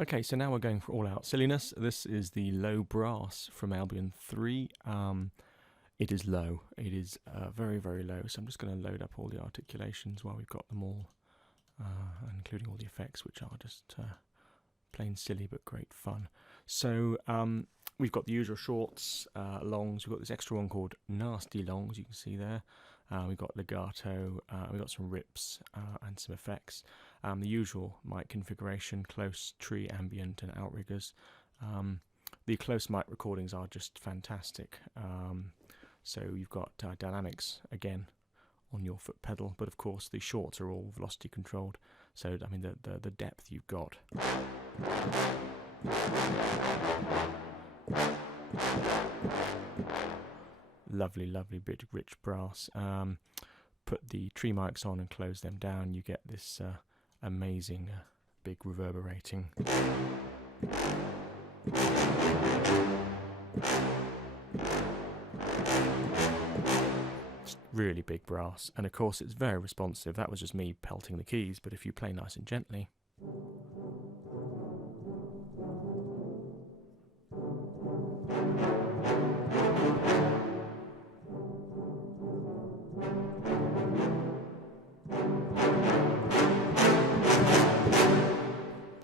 Okay, so now we're going for all-out silliness. This is the low brass from Albion 3. It is low. It is very, very low. So I'm just going to load up all the articulations while we've got them all, including all the effects, which are just plain silly but great fun. So we've got the usual shorts, longs. We've got this extra one called Nasty Longs, you can see there. We've got legato, we've got some rips and some effects. The usual mic configuration, close, tree, ambient and outriggers. The close mic recordings are just fantastic. So you've got dynamics again on your foot pedal, but of course the shorts are all velocity controlled. So I mean the depth you've got. Lovely, lovely bit of rich brass. Put the tree mics on and close them down, you get this amazing big reverberating. It's really big brass, and of course it's very responsive. That was just me pelting the keys, but if you play nice and gently,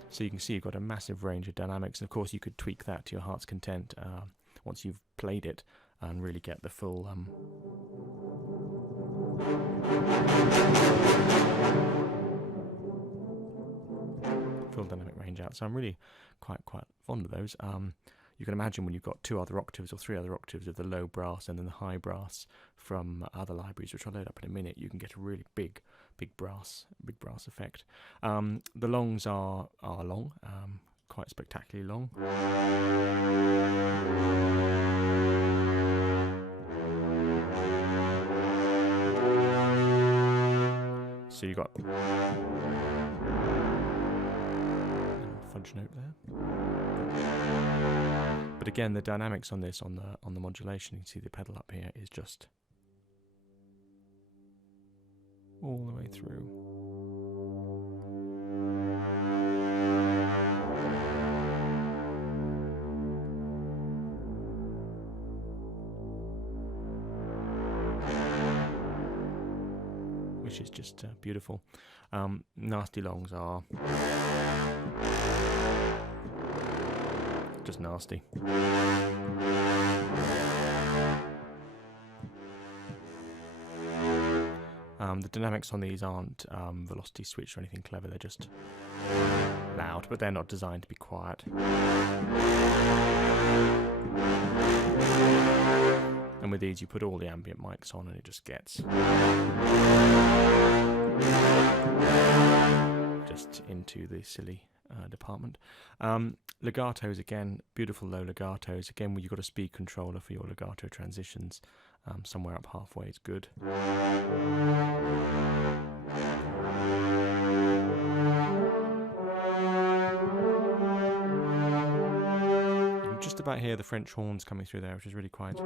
so you can see you've got a massive range of dynamics, and of course you could tweak that to your heart's content once you've played it and really get the full dynamic range out. So I'm really quite fond of those. You can imagine when you've got 2 other octaves or 3 other octaves of the low brass and then the high brass from other libraries, which I'll load up in a minute, you can get a really big brass effect. The longs are long, quite spectacularly long. So you got fudge note there. But again, the dynamics on this, on the modulation, you can see the pedal up here is just all the way through. Which is just beautiful. Nasty longs are just nasty. The dynamics on these aren't velocity switched or anything clever, they're just loud, but they're not designed to be quiet. And with these you put all the ambient mics on and it just gets just into the silly department. Legatos again, beautiful low legatos. Again, where you've got a speed controller for your legato transitions. Somewhere up halfway is good. You can just about hear the French horns coming through there, which is really quite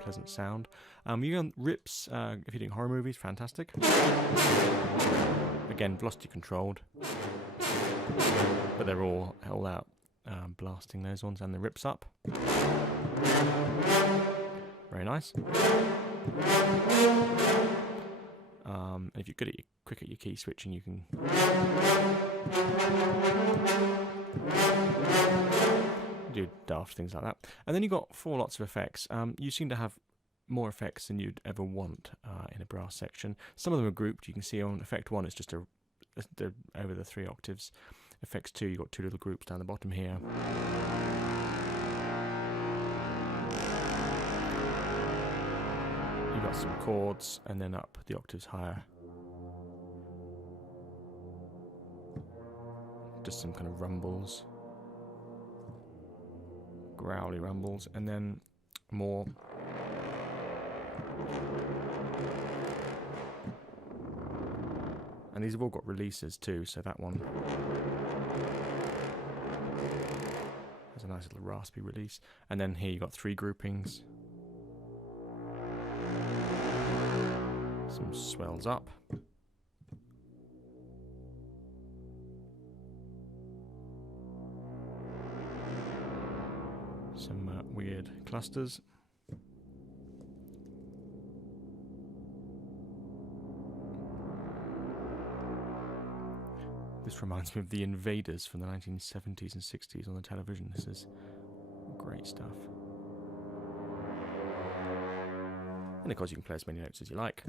pleasant sound. You got rips if you're doing horror movies, fantastic. Again, velocity controlled, but they're all out blasting those ones, and the rips up. Very nice. If you're quick at your key switching, you can do daft things like that. And then you've got 4 lots of effects. You seem to have more effects than you'd ever want in a brass section. Some of them are grouped. You can see on effect 1 it's just over the 3 octaves. Effects 2, you've got 2 little groups down the bottom here. You've got some chords, and then up the octaves higher. Just some kind of rumbles. Growly rumbles, and then more. And these have all got releases too, so that one has a nice little raspy release. And then here you've got 3 groupings. Some swells up. weird clusters. This reminds me of the Invaders from the 1970s and 60s on the television. This is great stuff. And of course you can play as many notes as you like.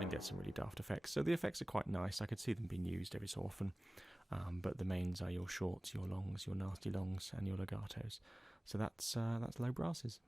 And get some really daft effects. So the effects are quite nice. I could see them being used every so often. But the mains are your shorts, your longs, your nasty longs, and your legatos. So that's low brasses.